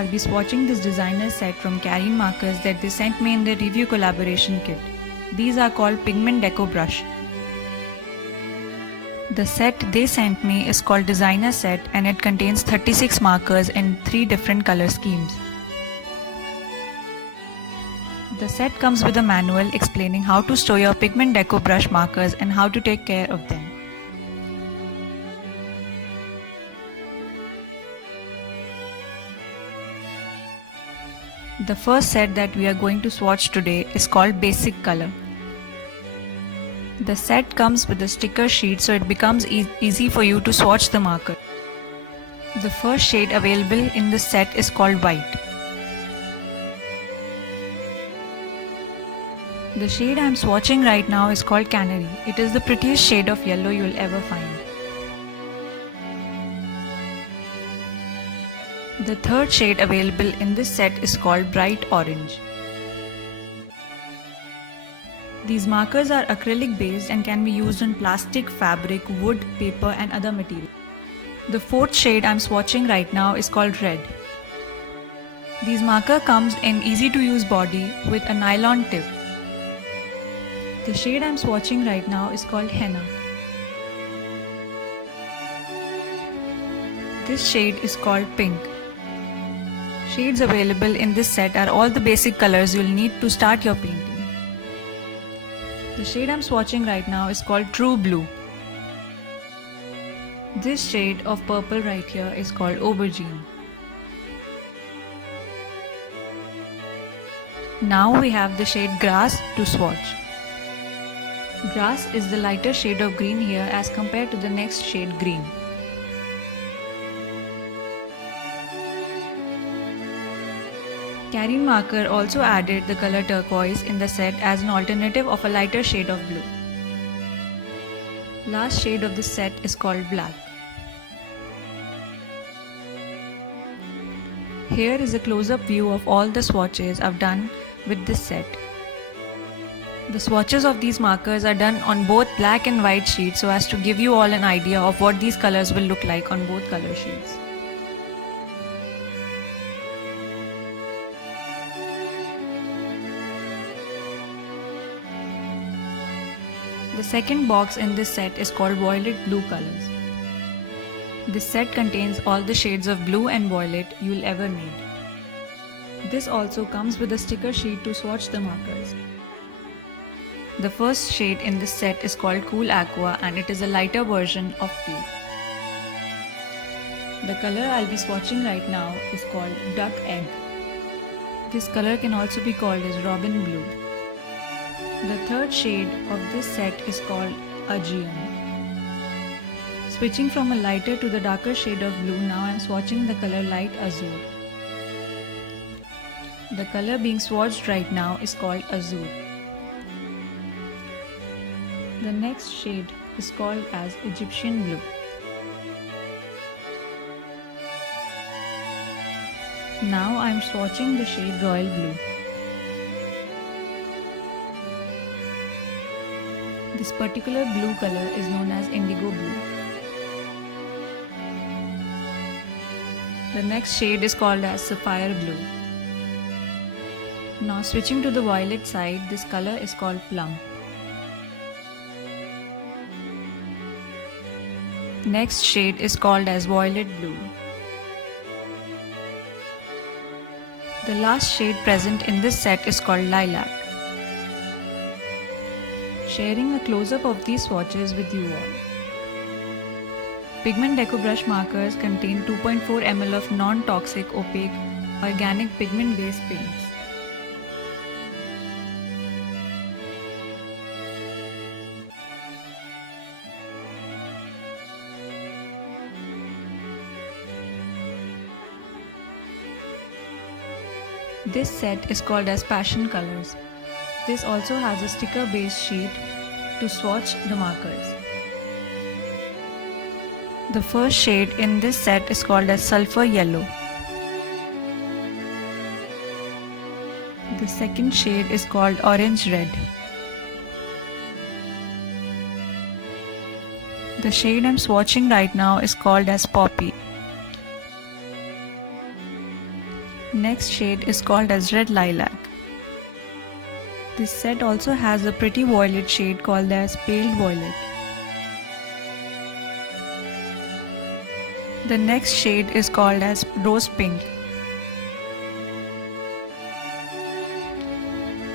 I'll be swatching this designer set from Kareen markers that they sent me in their review collaboration kit. These are called Pigment Deco Brush. The set they sent me is called Designer Set and it contains 36 markers in 3 different color schemes. The set comes with a manual explaining how to store your Pigment Deco brush markers and how to take care of them. The first set that we are going to swatch today is called Basic Color. The set comes with a sticker sheet so it becomes easy for you to swatch the marker. The first shade available in this set is called White. The shade I am swatching right now is called Canary. It is the prettiest shade of yellow you will ever find. The third shade available in this set is called Bright Orange. These markers are acrylic based and can be used on plastic, fabric, wood, paper and other materials. The fourth shade I am swatching right now is called Red. These marker comes in easy to use body with a nylon tip. The shade I am swatching right now is called Henna. This shade is called Pink. Shades available in this set are all the basic colors you'll need to start your painting. The shade I'm swatching right now is called True Blue. This shade of purple right here is called Aubergine. Now we have the shade Grass to swatch. Grass is the lighter shade of green here as compared to the next shade Green. Kareen marker also added the color turquoise in the set as an alternative of a lighter shade of blue. Last shade of this set is called Black. Here is a close-up view of all the swatches I've done with this set. The swatches of these markers are done on both black and white sheets so as to give you all an idea of what these colors will look like on both color sheets. The second box in this set is called Violet Blue Colors. This set contains all the shades of blue and violet you'll ever need. This also comes with a sticker sheet to swatch the markers. The first shade in this set is called Cool Aqua and it is a lighter version of teal. The color I'll be swatching right now is called Duck Egg. This color can also be called as Robin Blue. The third shade of this set is called Aegean. Switching from a lighter to the darker shade of blue, now I am swatching the color Light Azure. The color being swatched right now is called Azure. The next shade is called as Egyptian Blue. Now I am swatching the shade Royal Blue. This particular blue color is known as Indigo Blue. The next shade is called as Sapphire Blue. Now switching to the violet side, this color is called Plum. Next shade is called as Violet Blue. The last shade present in this set is called Lilac. Sharing a close-up of these swatches with you all. Pigment Deco brush markers contain 2.4 ml of non-toxic, opaque, organic pigment-based paints. This set is called as Passion Colors. This also has a sticker-based sheet to swatch the markers. The first shade in this set is called as Sulphur Yellow. The second shade is called Orange Red. The shade I'm swatching right now is called as Poppy. Next shade is called as Red Lilac. This set also has a pretty violet shade called as Pale Violet. The next shade is called as Rose Pink.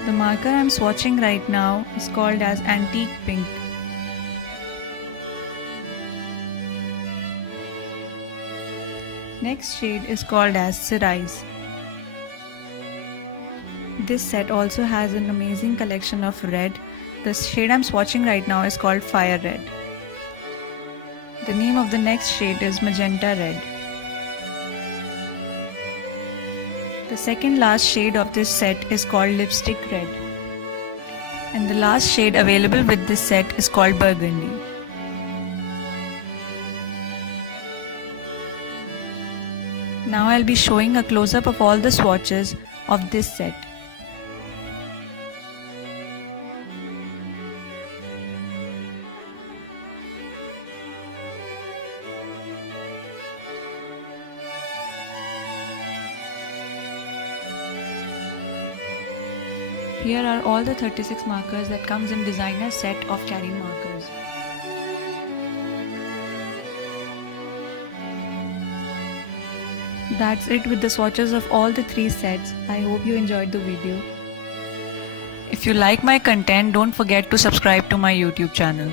The marker I am swatching right now is called as Antique Pink. Next shade is called as Cerise. This set also has an amazing collection of red. The shade I am swatching right now is called Fire Red. The name of the next shade is Magenta Red. The second last shade of this set is called Lipstick Red. And the last shade available with this set is called Burgundy. Now I'll be showing a close-up of all the swatches of this set. Here are all the 36 markers that comes in designer set of Karin markers. That's it with the swatches of all the 3 sets. I hope you enjoyed the video. If you like my content, don't forget to subscribe to my YouTube channel.